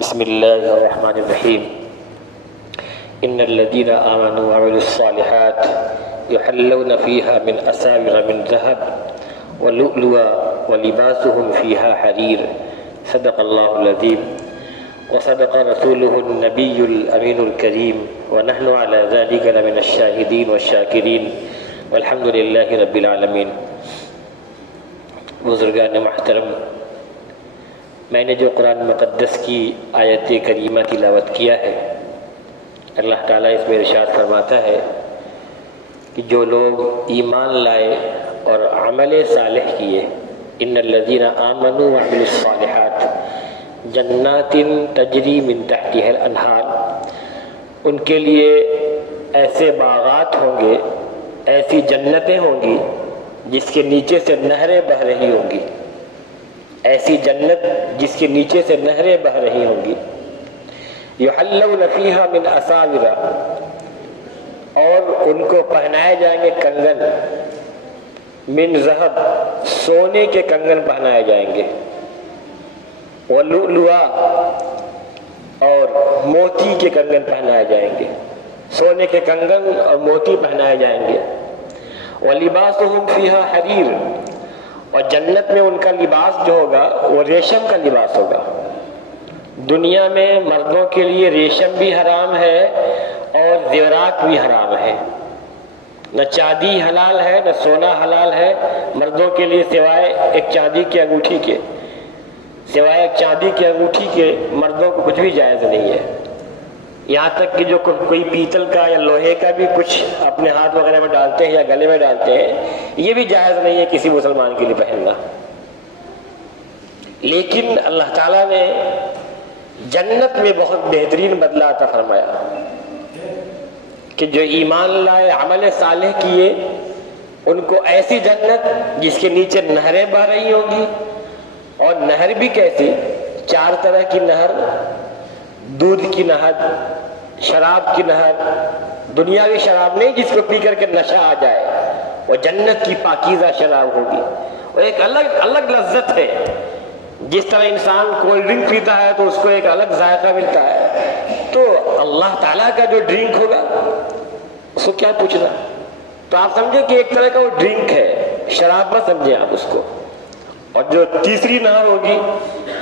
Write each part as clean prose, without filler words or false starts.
بسم اللہ الرحمن الرحیم ان الذین آمنوا وعملوا الصالحات یحلون فیہا من اساور من ذہب ولؤلؤا ولباسهم فیہا حریر صدق اللہ العظیم وصدق رسولہ النبی الامین الکریم ونحن علی ذلک لمن الشاہدین والشاکرین والحمد للہ رب العالمین۔ بزرگان محترم، میں نے جو قرآن مقدس کی آیت کریمہ تلاوت کیا ہے، اللہ تعالیٰ اس میں ارشاد فرماتا ہے کہ جو لوگ ایمان لائے اور عمل صالح کیے، ان الذین آمنوا وعملوا الصالحات جنات تجری من تحتها الانہار، ان کے لیے ایسے باغات ہوں گے، ایسی جنتیں ہوں گی جس کے نیچے سے نہریں بہہ رہی ہوں گی، ایسی جنت جس کے نیچے سے نہریں بہہ رہی ہوں گی۔ یحلون فیہا من اساور، اور ان کو پہنائے جائیں گے کنگن، من ذہب، سونے کے کنگن پہنائے جائیں گے، ولؤلؤا، اور موتی کے کنگن پہنائے جائیں گے، سونے کے کنگن اور موتی پہنائے جائیں گے۔ وَلِبَاسُهُمْ فِيهَا حَرِيرٌ، اور جنت میں ان کا لباس جو ہوگا وہ ریشم کا لباس ہوگا۔ دنیا میں مردوں کے لیے ریشم بھی حرام ہے اور زیورات بھی حرام ہے، نہ چاندی حلال ہے نہ سونا حلال ہے مردوں کے لیے، سوائے ایک چاندی کی انگوٹھی کے، سوائے ایک چاندی کی انگوٹھی کے مردوں کو کچھ بھی جائز نہیں ہے۔ یہاں تک کہ جو کوئی پیتل کا یا لوہے کا بھی کچھ اپنے ہاتھ وغیرہ میں ڈالتے ہیں یا گلے میں ڈالتے ہیں، یہ بھی جائز نہیں ہے کسی مسلمان کے لیے پہننا۔ لیکن اللہ تعالیٰ نے جنت میں بہت بہترین بدلہ عطا فرمایا کہ جو ایمان لائے، عمل صالح کیے، ان کو ایسی جنت جس کے نیچے نہریں بہہ رہی ہوں گی، اور نہر بھی کیسی؟ 4 طرح کی نہر، دودھ کی نہر، شراب کی نہر، دنیاوی شراب نہیں جس کو پی کر کے نشہ آ جائے، وہ جنت کی پاکیزہ شراب ہوگی، وہ ایک الگ لذت ہے۔ جس طرح انسان کولڈ ڈرنک پیتا ہے تو اس کو ایک الگ ذائقہ ملتا ہے، تو اللہ تعالیٰ کا جو ڈرنک ہوگا اس کو کیا پوچھنا۔ تو آپ سمجھیں کہ ایک طرح کا وہ ڈرنک ہے، شراب مت سمجھیں آپ اس کو۔ اور جو تیسری نہر ہوگی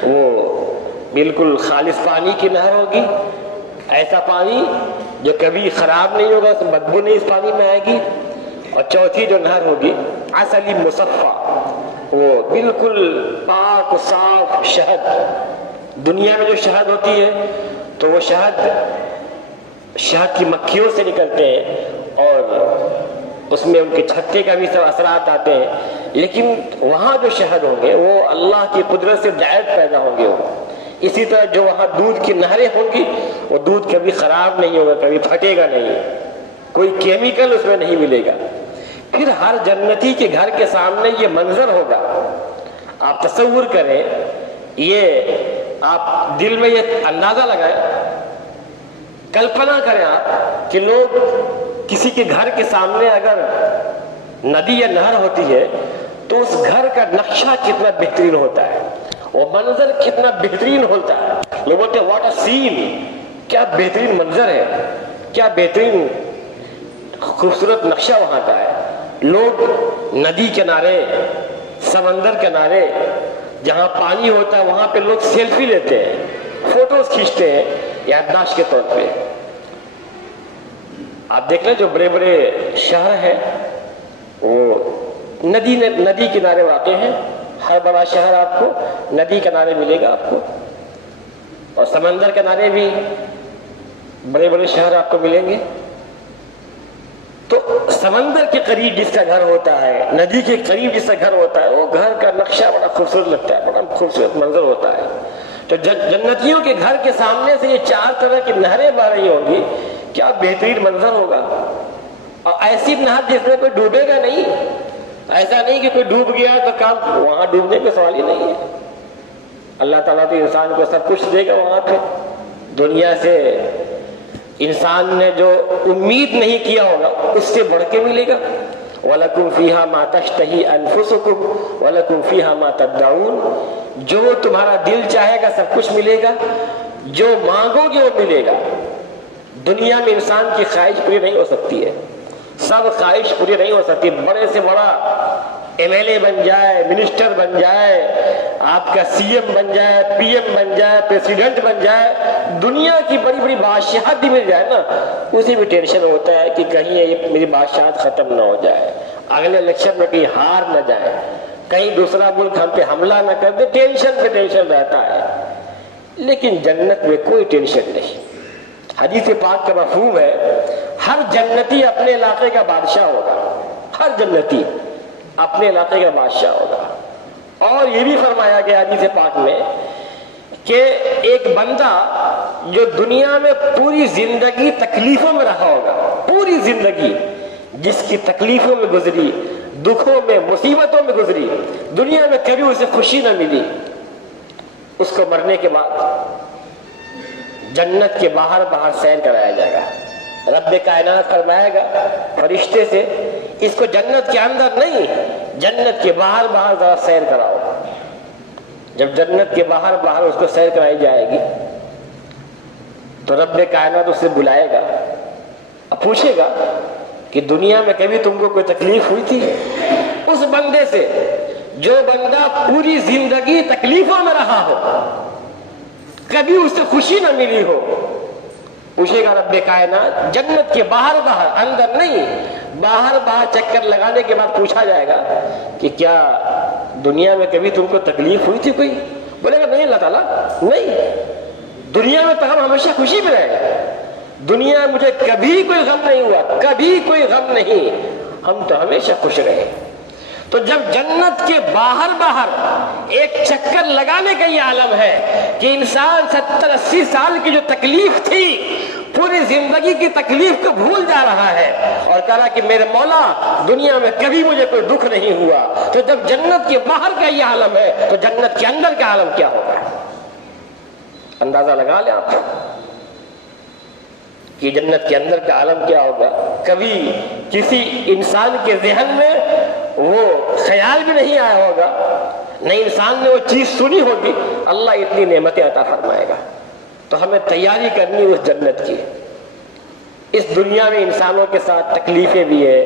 وہ بالکل خالص پانی کی نہر ہوگی، ایسا پانی جو کبھی خراب نہیں ہوگا، بدبو نہیں اس پانی میں آئے گی۔ اور چوتھی جو نہر ہوگی عسل مصفا، وہ بالکل پاک صاف شہد۔ دنیا میں جو شہد ہوتی ہے تو وہ شہد کی مکھیوں سے نکلتے ہیں اور اس میں ان کے چھتے کا بھی سب اثرات آتے ہیں، لیکن وہاں جو شہد ہوں گے وہ اللہ کی قدرت سے ڈائریکٹ پیدا ہوں گے۔ اسی طرح جو وہاں دودھ کی نہریں ہوں گی، وہ دودھ کبھی خراب نہیں ہوگا، کبھی پھٹے گا نہیں، کوئی کیمیکل اس میں نہیں ملے گا۔ پھر ہر جنتی کے گھر کے سامنے یہ منظر ہوگا۔ آپ تصور کریں، یہ آپ دل میں یہ اندازہ لگائیں، کلپنا کریں آپ کہ لوگ کسی کے گھر کے سامنے اگر ندی یا نہر ہوتی ہے تو اس گھر کا نقشہ کتنا بہترین ہوتا ہے، وہ منظر کتنا بہترین ہوتا ہے۔ لوگ بولتے ہیں واٹ اے سین، کیا بہترین منظر ہے، کیا بہترین خوبصورت نقشہ وہاں کا ہے۔ لوگ ندی کنارے، سمندر کنارے، جہاں پانی ہوتا ہے وہاں پہ لوگ سیلفی لیتے ہیں، فوٹوز کھینچتے ہیں یادداشت کے طور پہ۔ آپ دیکھ لیں جو بڑے بڑے شہر ہیں وہ ندی کنارے واقع ہیں، ہر بڑا شہر آپ کو ندی کنارے ملے گا آپ کو، اور سمندر کنارے بھی بڑے بڑے شہر آپ کو ملیں گے۔ تو سمندر کے قریب جس کا گھر ہوتا ہے، ندی کے قریب جس کا گھر ہوتا ہے، وہ گھر کا نقشہ بڑا خوبصورت لگتا ہے، بڑا خوبصورت منظر ہوتا ہے۔ تو جنتیوں کے گھر کے سامنے سے یہ 4 طرح کی نہریں بہہ رہی ہوں گی، کیا بہترین منظر ہوگا۔ اور ایسی نہر جس میں کوئی ڈوبے گا نہیں، ایسا نہیں کہ کوئی ڈوب گیا تو کام، وہاں ڈوبنے کا سوال ہی نہیں ہے۔ اللہ تعالیٰ تو انسان کو سب کچھ دے گا وہاں پہ، دنیا سے انسان نے جو امید نہیں کیا ہوگا اس سے بڑھ کے ملے گا۔ وَلَكُمْ فِيهَا مَا تَشْتَهِي أَنفُسُكُمْ وَلَكُمْ فِيهَا مَا تَدَّعُونَ، جو تمہارا دل چاہے گا سب کچھ ملے گا، جو مانگو گے وہ ملے گا. دنیا میں انسان کی خواہش پوری نہیں ہو سکتی ہے, سب خواہش پوری نہیں ہو سکتی. بڑے سے بڑا ایم ایل اے بن جائے, منسٹر بن جائے, آپ کا سی ایم بن جائے, پی ایم بن جائے, پریسیڈنٹ بن جائے, دنیا کی بڑی بڑی بادشاہت بھی مل جائے نا, اسی بھی ٹینشن ہوتا ہے کہ کہیں یہ میری بادشاہت ختم نہ ہو جائے, اگلے الیکشن میں کہیں ہار نہ جائے, کہیں دوسرا ملک ہم پہ حملہ نہ کر دے. ٹینشن پہ ٹینشن رہتا ہے. لیکن جنت میں کوئی ٹینشن نہیں. حدیث پاک کا مفہوم ہے ہر جنتی اپنے علاقے کا بادشاہ ہوگا, ہر جنتی اپنے علاقے کا بادشاہ ہوگا. اور یہ بھی فرمایا گیا حدیث پاک میں کہ ایک بندہ جو دنیا میں پوری زندگی تکلیفوں میں رہا ہوگا, پوری زندگی جس کی تکلیفوں میں گزری, دکھوں میں, مصیبتوں میں گزری, دنیا میں کبھی اسے خوشی نہ ملی, اس کو مرنے کے بعد جنت کے باہر باہر سیر کرایا جائے گا. رب کائنات فرمائے گا فرشتے سے, اس کو جنت کے اندر نہیں, جنت کے باہر باہر ذرا سیر کراؤ. جب جنت کے باہر باہر اس کو سیر کرائی جائے گی تو رب کائنات اسے بلائے گا, اب پوچھے گا کہ دنیا میں کبھی تم کو کوئی تکلیف ہوئی تھی؟ اس بندے سے جو بندہ پوری زندگی تکلیفوں میں رہا ہو, کبھی اسے خوشی نہ ملی ہو, پوچھے گا رب کائنات جنت کے باہر باہر, اندر نہیں, باہر باہر چکر لگانے کے بعد پوچھا جائے گا کہ کیا دنیا میں کبھی تم کو تکلیف ہوئی تھی کوئی؟ بولے گا نہیں اللہ تعالیٰ, نہیں, دنیا میں تو ہم ہمیشہ خوشی میں رہے گا, دنیا میں مجھے کبھی کوئی غم نہیں ہوا, کبھی کوئی غم نہیں, ہم تو ہمیشہ خوش رہے. تو جب جنت کے باہر باہر ایک چکر لگانے کا یہ عالم ہے کہ انسان 70-80 سال کی جو تکلیف تھی پوری زندگی کی تکلیف کو بھول جا رہا ہے اور کہہ رہا کہ میرے مولا دنیا میں کبھی مجھے کوئی دکھ نہیں ہوا. تو جب جنت کے باہر کا یہ عالم ہے تو جنت کے اندر کا عالم کیا ہوگا؟ اندازہ لگا لیں آپ کہ جنت کے اندر کا عالم کیا ہوگا. کبھی کسی انسان کے ذہن میں وہ خیال بھی نہیں آیا ہوگا, نہ انسان نے وہ چیز سنی ہوگی. اللہ اتنی نعمتیں عطا فرمائے گا. تو ہمیں تیاری کرنی اس جنت کی. اس دنیا میں انسانوں کے ساتھ تکلیفیں بھی ہے,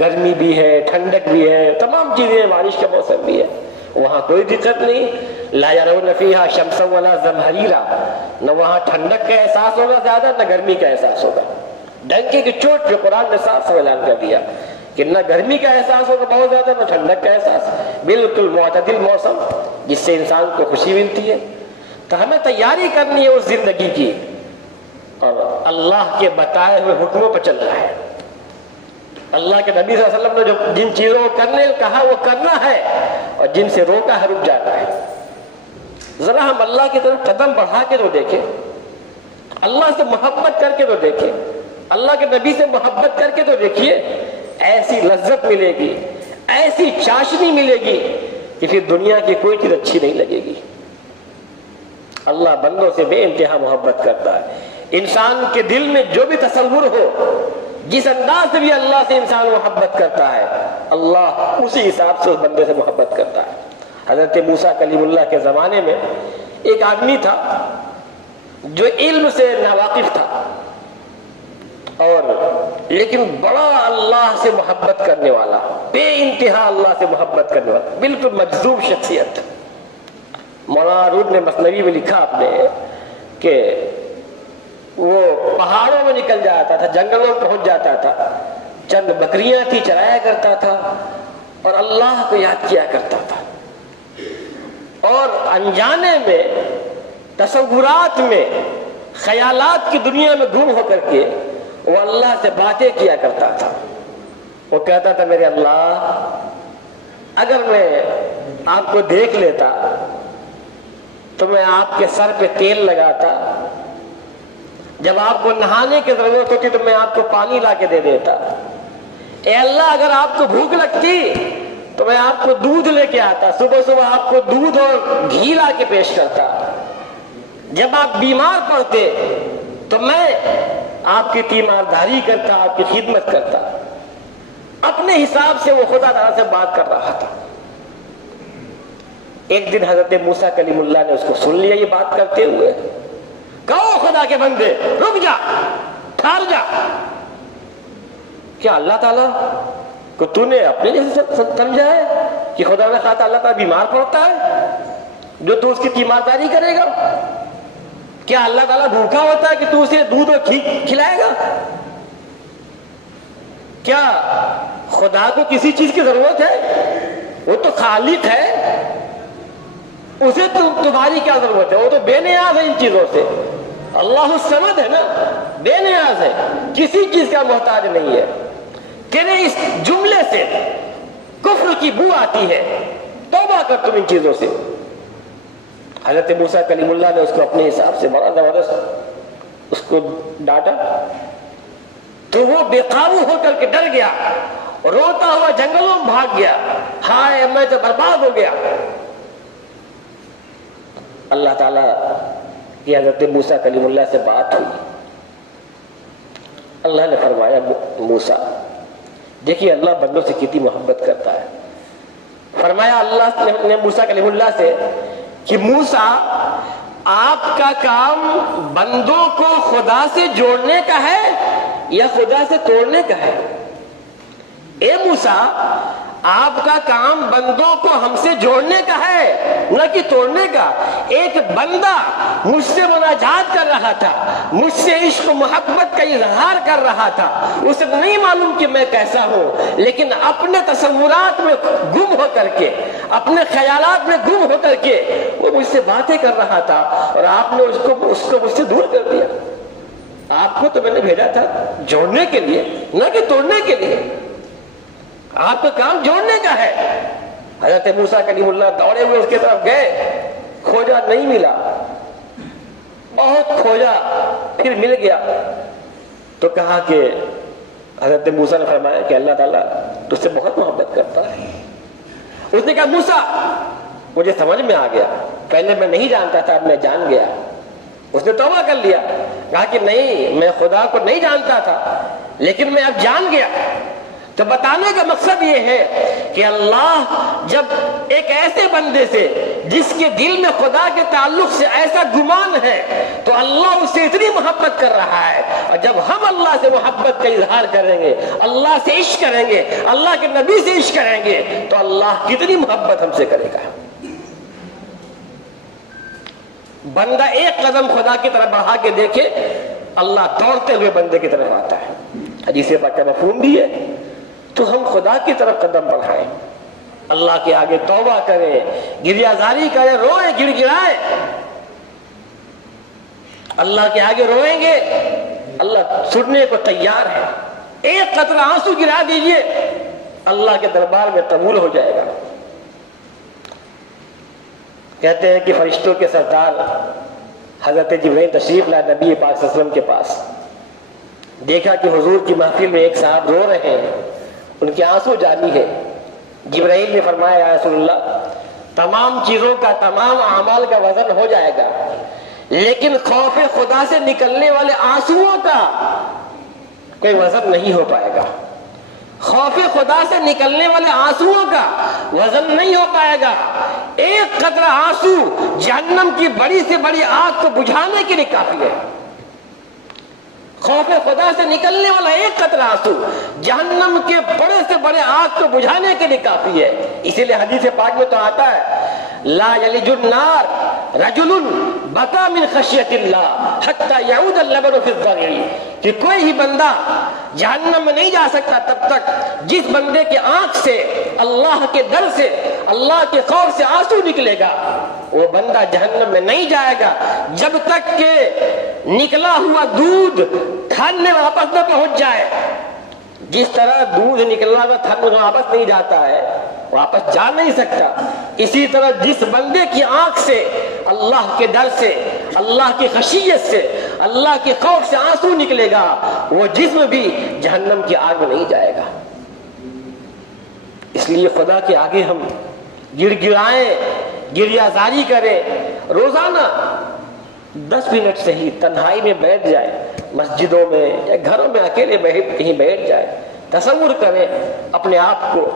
گرمی بھی ہے, ٹھنڈک بھی ہے, تمام چیزیں, بارش کا موسم بھی ہے. وہاں کوئی دقت نہیں. لا يرون فيها شمسا ولا زمهريرا, نہ وہاں ٹھنڈک کا احساس ہوگا زیادہ, نہ گرمی کا احساس ہوگا. ڈنکے کی چوٹ پہ قرآن نے صاف اعلان کر دیا کہ نہ گرمی کا احساس ہوگا بہت زیادہ, نہ ٹھنڈک کا احساس, بالکل معتدل موسم جس سے انسان کو خوشی ملتی ہے. تو ہمیں تیاری کرنی ہے اس زندگی کی, اور اللہ کے بتائے ہوئے حکموں پر چلنا ہے. اللہ کے نبی صلی اللہ علیہ وسلم نے جو جن چیزوں کو کرنے کہا وہ کرنا ہے, اور جن سے روکا ہے رک جانا ہے. ذرا ہم اللہ کی طرف قدم بڑھا کے تو دیکھیں, اللہ سے محبت کر کے تو دیکھیں, اللہ کے نبی سے محبت کر کے تو دیکھیے. ایسی لذت ملے گی, ایسی چاشنی ملے گی کہ پھر دنیا کی کوئی چیز اچھی نہیں لگے گی. اللہ بندوں سے بے انتہا محبت کرتا ہے. انسان کے دل میں جو بھی تصور ہو, جس انداز سے بھی اللہ سے انسان محبت کرتا ہے, اللہ اسی حساب سے اس بندے سے محبت کرتا ہے. حضرت موسیٰ کلیم اللہ کے زمانے میں ایک آدمی تھا جو علم سے ناواقف تھا, اور لیکن بڑا اللہ سے محبت کرنے والا, بے انتہا اللہ سے محبت کرنے والا, بالکل مجذوب شخصیت. مولانا رود نے مثنوی میں لکھا آپ نے کہ وہ پہاڑوں میں نکل جاتا تھا, جنگلوں میں پہنچ جاتا تھا, چند بکریاں تھی چرایا کرتا تھا, اور اللہ کو یاد کیا کرتا تھا. اور انجانے میں, تصورات میں, خیالات کی دنیا میں گم ہو کر کے وہ اللہ سے باتیں کیا کرتا تھا. وہ کہتا تھا میرے اللہ, اگر میں آپ کو دیکھ لیتا تو میں آپ کے سر پہ تیل لگاتا, جب آپ کو نہانے کی ضرورت ہوتی تو میں آپ کو پانی لا کے دے دیتا. اے اللہ, اگر آپ کو بھوک لگتی تو میں آپ کو دودھ لے کے آتا, صبح صبح آپ کو دودھ اور گھی لا کے پیش کرتا. جب آپ بیمار پڑتے تو میں آپ کی تیمارداری کرتا, آپ کی خدمت کرتا. اپنے حساب سے وہ خدا تعالیٰ سے بات کر رہا تھا. ایک دن حضرت موسیٰ کلیم اللہ نے اس کو سن لیا یہ بات کرتے ہوئے. خدا کے بندے رک جا، ٹھہر جا، کیا اللہ تعالیٰ کو تو نے اپنے جیسے سمجھا ہے کہ خدا نے خواہ اللہ تعالیٰ بیمار پڑتا ہے جو تو اس کی تیمارداری کرے گا؟ کیا اللہ تعالیٰ بھوکا ہوتا ہے کہ تو اسے دودھ اور گھی کھلائے گا؟ کیا خدا کو کسی چیز کی ضرورت ہے؟ وہ تو خالق ہے، اسے تمہاری کیا ضرورت ہے؟ وہ تو بے نیاز ہے ان چیزوں سے، اللہ الصمد ہے نا، بے نیاز ہے، کسی چیز کا محتاج نہیں ہے۔ کہ اس جملے سے کفر کی بو آتی ہے، توبہ کر تم ان چیزوں سے۔ حضرت موسیٰ کلیم اللہ نے اس کو اپنے حساب سے بڑا زبردست اس کو ڈانٹا، تو وہ بے قابو ہو کر کے ڈر گیا، روتا ہوا جنگلوں میں بھاگ گیا، ہائے میں تو برباد ہو گیا۔ اللہ تعالیٰ کی حضرت موسیٰ کلیم اللہ سے بات ہوئی، اللہ نے فرمایا موسیٰ، دیکھیے اللہ بندوں سے کتنی محبت کرتا ہے۔ فرمایا اللہ نے موسیٰ کلیم اللہ سے کہ موسیٰ آپ کا کام بندوں کو خدا سے جوڑنے کا ہے یا خدا سے توڑنے کا ہے؟ اے موسیٰ آپ کا کام بندوں کو ہم سے جوڑنے کا ہے نہ کہ توڑنے کا۔ ایک بندہ مجھ سے مناجات کر رہا تھا، مجھ سے عشق و محبت کا اظہار کر رہا تھا، اسے نہیں معلوم کہ میں کیسا ہوں، لیکن اپنے تصورات میں گم ہو کر کے، اپنے خیالات میں گم ہو کر کے وہ مجھ سے باتیں کر رہا تھا، اور آپ نے اس کو مجھ سے دور کر دیا۔ آپ کو تو میں نے بھیجا تھا جوڑنے کے لیے نہ کہ توڑنے کے لیے، آپ کا کام جوڑنے کا ہے۔ حضرت موسیٰ کلیم اللہ دوڑے ہوئے اس کی طرف گئے، کھوجا نہیں ملا، بہت کھوجا، پھر مل گیا تو کہا کہ حضرت موسیٰ نے فرمایا کہ اللہ تعالیٰ تجھ سے بہت محبت کرتا ہے۔ اس نے کہا موسیٰ مجھے سمجھ میں آ گیا، پہلے میں نہیں جانتا تھا، اب میں جان گیا۔ اس نے توبہ کر لیا، کہا کہ نہیں میں خدا کو نہیں جانتا تھا لیکن میں اب جان گیا۔ تو بتانے کا مقصد یہ ہے کہ اللہ جب ایک ایسے بندے سے جس کے دل میں خدا کے تعلق سے ایسا گمان ہے تو اللہ اس سے اتنی محبت کر رہا ہے، اور جب ہم اللہ سے محبت کا اظہار کریں گے، اللہ سے عشق کریں گے، اللہ کے نبی سے عشق کریں گے تو اللہ کتنی محبت ہم سے کرے گا۔ بندہ ایک قدم خدا کی طرف بڑھا کے دیکھے، اللہ دوڑتے ہوئے بندے کی طرف آتا ہے۔ حدیث پاک کا مفہوم بھی ہے، تو ہم خدا کی طرف قدم بڑھائیں، اللہ کے آگے توبہ کریں، گریہ زاری کریں، روئیں، گڑ گڑائیں۔ اللہ کے آگے روئیں گے، اللہ سننے کو تیار ہے۔ ایک قطرہ آنسو گرا دیجئے، اللہ کے دربار میں قبول ہو جائے گا۔ کہتے ہیں کہ فرشتوں کے سردار حضرت جبرائیل تشریف لائے نبی پاک صلی اللہ علیہ وسلم کے پاس، دیکھا کہ حضور کی محفل میں ایک صاحب رو رہے ہیں، ان کے آنسو جاری ہے۔ جبرائیل نے فرمایا یا رسول اللہ تمام چیزوں کا، تمام اعمال کا وزن ہو جائے گا، لیکن خوف خدا سے نکلنے والے آنسوؤں کا کوئی وزن نہیں ہو پائے گا۔ خوف خدا سے نکلنے والے آنسوؤں کا وزن نہیں ہو پائے گا۔ ایک قطرہ آنسو جہنم کی بڑی سے بڑی آگ کو بجھانے کے لیے کافی ہے۔ خوف خدا سے نکلنے والا ایک قطرہ آنسو جہنم کے بڑے سے بڑے آگ کو بجھانے کے لیے کافی ہے۔ اسی لیے حدیث پاک میں تو آتا ہے لا یلج النار رجل بکا من خشیت اللہ حتی یعود اللبن فی الضرع، کہ کوئی ہی بندہ جہنم میں نہیں جا سکتا تب تک جس بندے کے آنکھ سے اللہ کے ڈر سے، اللہ کے خوف سے آنسو نکلے گا، وہ بندہ جہنم میں نہیں جائے گا جب تک کہ نکلا ہوا دودھ تھن میں واپس نہ پہنچ جائے۔ جس طرح دودھ نکلنا ہوا تھن میں واپس نہیں جاتا ہے، واپس جا نہیں سکتا، اسی طرح جس بندے کی آنکھ سے اللہ کے ڈر سے، اللہ کی خشیت سے، اللہ کے خوف سے آنسو نکلے گا، وہ جسم بھی جہنم کی آگ میں نہیں جائے گا۔ اس لیے خدا کے آگے ہم گڑ گڑائیں، گریہ زاری کریں، روزانہ 10 منٹ سے ہی تنہائی میں بیٹھ جائیں، مسجدوں میں یا گھروں میں اکیلے کہیں بیٹھ جائیں، تصور کریں اپنے آپ کو،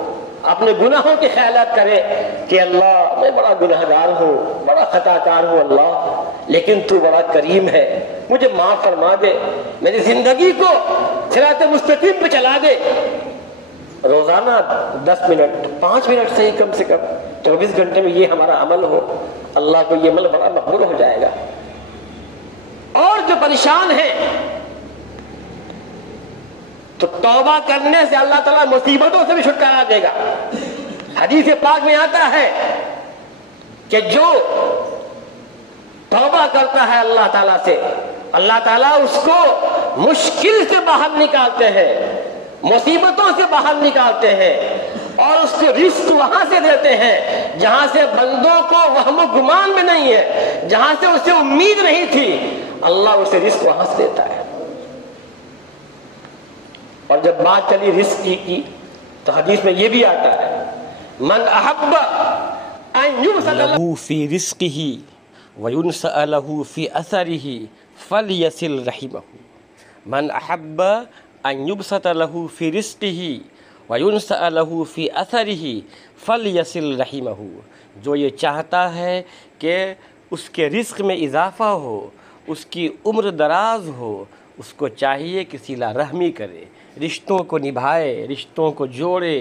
اپنے گناہوں کے خیالات کریں کہ اللہ میں بڑا گناہگار ہوں، بڑا خطا کار ہوں اللہ، لیکن تو بڑا کریم ہے، مجھے معاف فرما دے، میری زندگی کو صراط مستقیم پہ چلا دے۔ روزانہ 10 منٹ 5 منٹ سے ہی کم سے کم 24 گھنٹے میں یہ ہمارا عمل ہو، اللہ کو یہ عمل بڑا مقبول ہو جائے گا۔ اور جو پریشان ہیں تو توبہ کرنے سے اللہ تعالیٰ مصیبتوں سے بھی چھٹکارا دے گا۔ حدیث پاک میں آتا ہے کہ جو توبہ کرتا ہے اللہ تعالیٰ سے، اللہ تعالیٰ اس کو مشکل سے باہر نکالتے ہیں، مصیبتوں سے باہر نکالتے ہیں، اور اس کو رزق وہاں سے دیتے ہیں جہاں سے بندوں کو وہم و گمان میں نہیں ہے، جہاں سے اسے امید نہیں تھی، اللہ اسے رزق وہاں سے دیتا ہے۔ اور جب بات چلی رزق کی تو حدیث میں یہ بھی آتا ہے، من احب ان یبسط له فی رزقه وینسأ له فی اثره فلیصل رحمہ۔ من احب ان یبسط له فی رزقه وینسأ له فی اثره فلیصل رحمہ۔ جو یہ چاہتا ہے کہ اس کے رزق میں اضافہ ہو، اس کی عمر دراز ہو، اس کو چاہیے کہ صلہ رحمی کرے، رشتوں کو نبھائے، رشتوں کو جوڑے،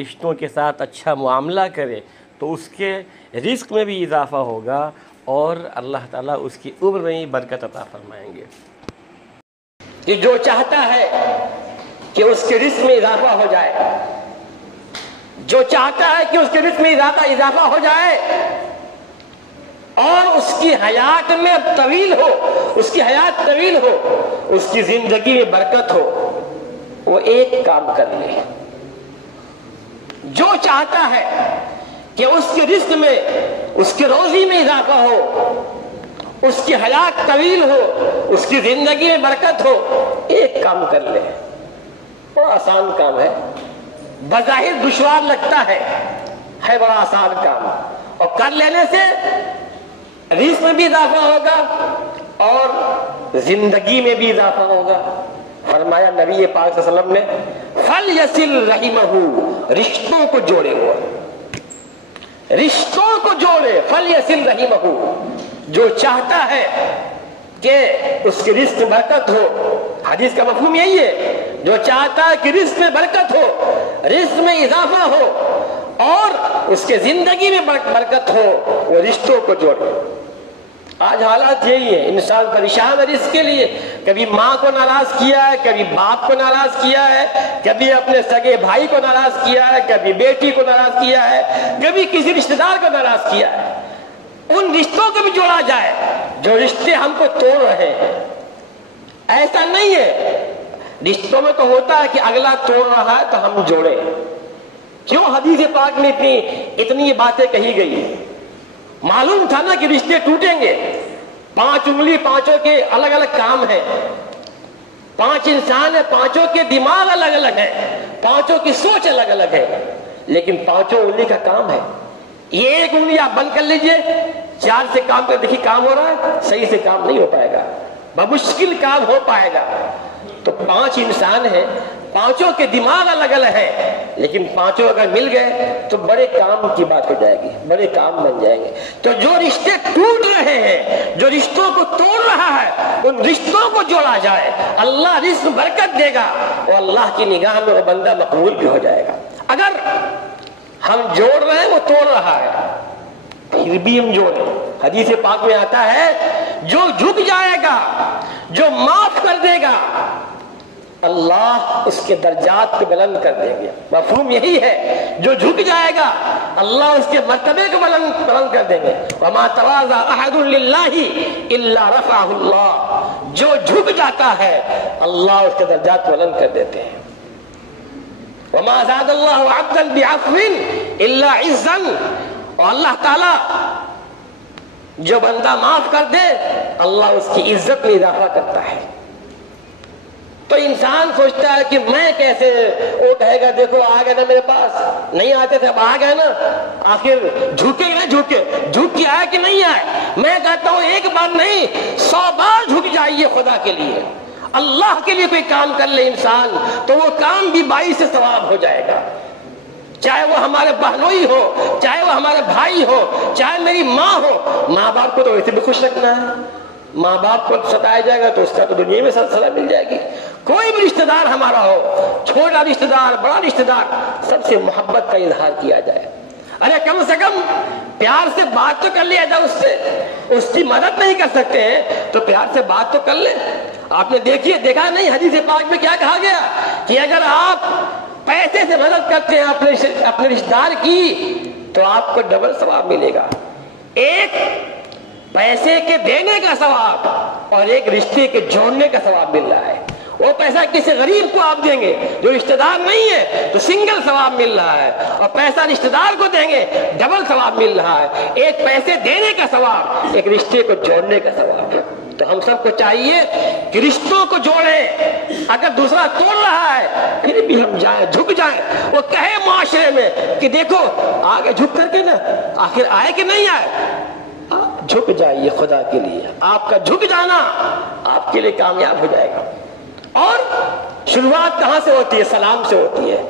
رشتوں کے ساتھ اچھا معاملہ کرے، تو اس کے رزق میں بھی اضافہ ہوگا اور اللہ تعالیٰ اس کی عمر میں ہی برکت عطا فرمائیں گے۔ کہ جو چاہتا ہے کہ اس کے رزق میں اضافہ ہو جائے، جو چاہتا ہے کہ اس کے رزق میں اضافہ ہو جائے اور اس کی حیات میں طویل ہو، اس کی حیات طویل ہو، اس کی زندگی میں برکت ہو، وہ ایک کام کر لے۔ جو چاہتا ہے کہ اس کے رزق میں، اس کی روزی میں اضافہ ہو، اس کی حیات طویل ہو، اس کی زندگی میں برکت ہو، ایک کام کر لے۔ بڑا آسان کام ہے، بظاہر دشوار لگتا ہے بڑا آسان کام، اور کر لینے سے رزق میں بھی اضافہ ہوگا اور زندگی میں بھی اضافہ ہوگا۔ فرمایا نبی پاک صلی اللہ علیہ وسلم نے، فَلْيَصِلْ رَحِمَهُ، رشتوں کو جوڑے ہوا، رشتوں کو جوڑے، فَلْيَصِلْ رَحِمَهُ۔ جو چاہتا ہے کہ اس کے رزق میں برکت ہو، حدیث کا مفہوم یہی ہے، جو چاہتا ہے کہ رزق میں برکت ہو، رزق میں اضافہ ہو اور اس کے زندگی میں برکت ہو، وہ رشتوں کو جوڑے۔ آج حالات یہی ہے، انسان پریشان ہے رزق کے لیے، کبھی ماں کو ناراض کیا ہے، کبھی باپ کو ناراض کیا ہے، کبھی اپنے سگے بھائی کو ناراض کیا ہے، کبھی بیٹی کو ناراض کیا ہے، کبھی کسی رشتہ دار کو ناراض کیا ہے۔ ان رشتوں کو بھی جوڑا جائے جو رشتے ہم کو توڑ رہے ہیں۔ ایسا نہیں ہے، رشتوں میں تو ہوتا ہے کہ اگلا توڑ رہا ہے تو ہم جوڑے۔ کیوں حدیث پاک میں اتنی باتیں کہی گئی؟ معلوم تھا نا کہ رشتے ٹوٹیں گے۔ 5 انگلی، پانچوں کے الگ الگ کام ہیں، 5 انسان ہیں، پانچوں کے دماغ الگ الگ ہیں، پانچوں کی سوچ الگ الگ ہے، لیکن 5 انگلی کا کام ہے۔ یہ ایک انگلی آپ بند کر لیجئے، 4 سے کام کر دیکھیے کام ہو رہا ہے، صحیح سے کام نہیں ہو پائے گا، بمشکل کام ہو پائے گا۔ تو 5 انسان ہیں، پانچوں کے دماغ الگ الگ ہیں، لیکن پانچوں اگر مل گئے تو بڑے کام کی بات ہو جائے گی، بڑے کام بن جائیں گے۔ تو جو رشتے ٹوٹ رہے ہیں، جو رشتوں کو توڑ رہا ہے، ان رشتوں کو جوڑا جائے، اللہ رزق برکت دے گا اور اللہ کی نگاہ میں وہ بندہ مقبول بھی ہو جائے گا۔ اگر ہم جوڑ رہے ہیں، وہ توڑ رہا ہے، پھر بھی ہم جوڑیں۔ حدیث پاک میں آتا ہے، جو جھک جائے گا، جو معاف کر دے گا، اللہ اس کے درجات کو بلند کر دیں گے۔ مفہوم یہی ہے، جو جھک جائے گا اللہ اس کے مرتبے کو بلند کر دیں گے۔ وَمَا تَوَاضَعَ أَحَدٌ لِلَّهِ إِلَّا رَفَعَهُ اللَّهُ۔ جو جھک جاتا ہے اللہ اس کے درجات کو بلند کر دیتے ہیں۔ وَمَا زَادَ اللَّهُ عَبْدًا بِعَفْوٍ إِلَّا عِزًّا۔ اور اللہ تعالیٰ جو بندہ معاف کر دے، اللہ اس کی عزت میں اضافہ کرتا ہے۔ تو انسان سوچتا ہے کہ میں کیسے، وہ کہے گا دیکھو آ گئے نا میرے پاس، نہیں آتے تھے اب آ گئے نا، آخر جھکے نہ جھکے، جھک کے آئے کہ نہیں آئے۔ میں کہتا ہوں ایک بار نہیں 100 بار جھک جائیے خدا کے لیے۔ اللہ کے لیے کوئی کام کر لے انسان تو وہ کام بھی 22 سے ثواب ہو جائے گا۔ چاہے وہ ہمارے بہنوئی ہو، چاہے وہ ہمارے بھائی ہو، چاہے میری ماں ہو۔ ماں باپ کو تو ویسے بھی خوش رکھنا ہے، ماں باپ کو ستایا جائے گا تو اس کا تو دنیا میں سزا مل جائے گی۔ کوئی بھی رشتہ دار ہمارا ہو، چھوٹا رشتہ دار، بڑا رشتہ دار، سب سے محبت کا اظہار کیا جائے۔ ارے کم سے کم پیار سے بات تو کر لیا جائے، اس سے اس کی مدد نہیں کر سکتے ہیں تو پیار سے بات تو کر لیں۔ آپ نے دیکھا نہیں حدیث پاک میں کیا کہا گیا کہ اگر آپ پیسے سے مدد کرتے ہیں اپنے رشتہ دار کی تو آپ کو ڈبل ثواب ملے گا۔ ایک پیسے کے دینے کا ثواب اور ایک رشتے کے جوڑنے کا ثواب مل رہا ہے۔ وہ پیسہ کسی غریب کو آپ دیں گے جو رشتہ دار نہیں ہے تو سنگل ثواب مل رہا ہے، اور پیسہ رشتہ دار کو دیں گے ڈبل ثواب مل رہا ہے۔ ایک پیسے دینے کا ثواب، ایک رشتے کو جوڑنے کا ثواب۔ تو ہم سب کو چاہیے کہ رشتوں کو جوڑیں۔ اگر دوسرا توڑ رہا ہے پھر بھی ہم جائیں، جھک جائیں، وہ کہے معاشرے میں کہ دیکھو آگے جھک کر کے نا آخر آئے کہ نہیں آئے، جھک جائیے خدا کے لیے۔ آپ کا جھک جانا آپ کے لیے کامیاب ہو جائے گا۔ اور شروعات کہاں سے ہوتی ہے؟ سلام سے ہوتی ہے۔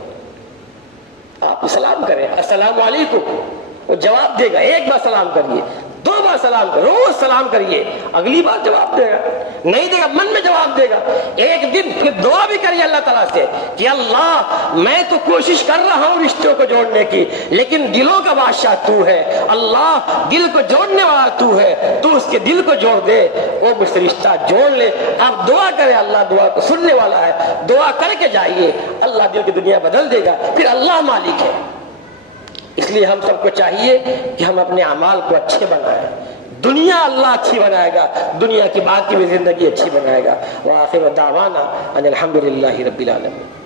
آپ سلام کریں، السلام علیکم، وہ جواب دے گا۔ ایک بار سلام کریے، دو بار سلام کرو، روز سلام کریے، اگلی بار جواب دے گا، نہیں دے گا من میں جواب دے گا۔ ایک دن پھر دعا بھی کریے اللہ تعالیٰ سے کہ اللہ میں تو کوشش کر رہا ہوں رشتوں کو جوڑنے کی، لیکن دلوں کا بادشاہ تو ہے، اللہ دل کو جوڑنے والا تو ہے، تو اس کے دل کو جوڑ دے، وہ مجھ سے رشتہ جوڑ لے۔ آپ دعا کریں، اللہ دعا کو سننے والا ہے، دعا کر کے جائیے، اللہ دل کی دنیا بدل دے گا، پھر اللہ مالک ہے۔ اس لیے ہم سب کو چاہیے کہ ہم اپنے اعمال کو اچھے بنائیں، دنیا اللہ اچھی بنائے گا، دنیا کی باقی بھی زندگی اچھی بنائے گا۔ وآخر دعوانا ان الحمدللہ رب العالمین۔